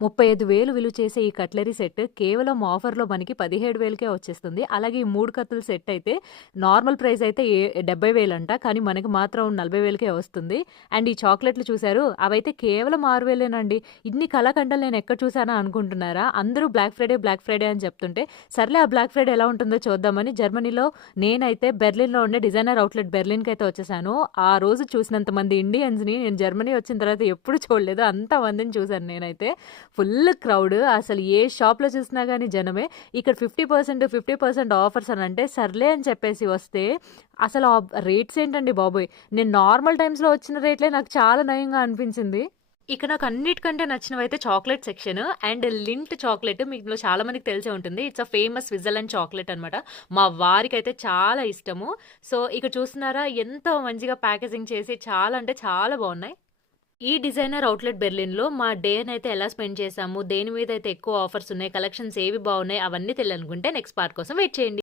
ముప్పై ఐదు వేలు విలువ చేసే ఈ కట్లరీ సెట్ కేవలం ఆఫర్లో మనకి పదిహేడు వేలకే వచ్చేస్తుంది. అలాగే ఈ మూడు కత్తుల సెట్ అయితే నార్మల్ ప్రైస్ అయితే ఏ డెబ్బై వేలంట కానీ మనకి మాత్రం నలభై వేలకే వస్తుంది. అండ్ ఈ చాక్లెట్లు చూశారు అవైతే కేవలం ఆరు వేలేనండి. ఇన్ని కళాఖండాలు నేను ఎక్కడ చూసానా అనుకుంటున్నారా? అందరూ బ్లాక్ ఫ్రైడే బ్లాక్ ఫ్రైడే అని చెప్తుంటే సర్లే ఆ బ్లాక్ ఫ్రైడే ఎలా ఉంటుందో చూద్దామని జర్మనీలో నేనైతే బెర్లిన్లో ఉండే డిజైనర్ అవుట్లెట్ బెర్లిన్కి అయితే వచ్చేసాను. ఆ రోజు చూసినంత మంది ఇండియన్స్ని నేను జర్మనీ వచ్చిన తర్వాత ఎప్పుడు చూడలేదు అంతమందిని చూశాను నేనైతే. Full crowd. అసలు ఏ షాప్లో చూసినా కానీ జనమే. ఇక్కడ fifty percent fifty percent offers అని అంటే సర్లే అని చెప్పేసి వస్తే అసలు ఆ రేట్స్ ఏంటండి బాబోయ్? నేను నార్మల్ టైమ్స్లో వచ్చిన రేట్లే నాకు చాలా నయంగా అనిపించింది. ఇక నాకు అన్నిటికంటే నచ్చినవి అయితే chocolate section and Lindt chocolate. మీలో చాలా మందికి తెలిసే ఉంటుంది. It's a famous Switzerland chocolate అనమాట మా వారికి అయితే చాలా ఇష్టము. సో ఇక చూస్తున్నారా? ఎంతో మంచిగా ప్యాకేజింగ్ చేసి చాలా అంటే చాలా బాగున్నాయి. ఈ డిజైనర్ అవుట్లెట్ బెర్లిన్లో మా డేని అయితే ఎలా స్పెండ్ చేశాము దేని మీద అయితే ఎక్కువ ఆఫర్స్ ఉన్నాయి కలెక్షన్స్ ఏవి బాగున్నాయి అవన్నీ తెలియాలనుకుంటే నెక్స్ట్ పార్ట్ కోసం వెయిట్ చేయండి.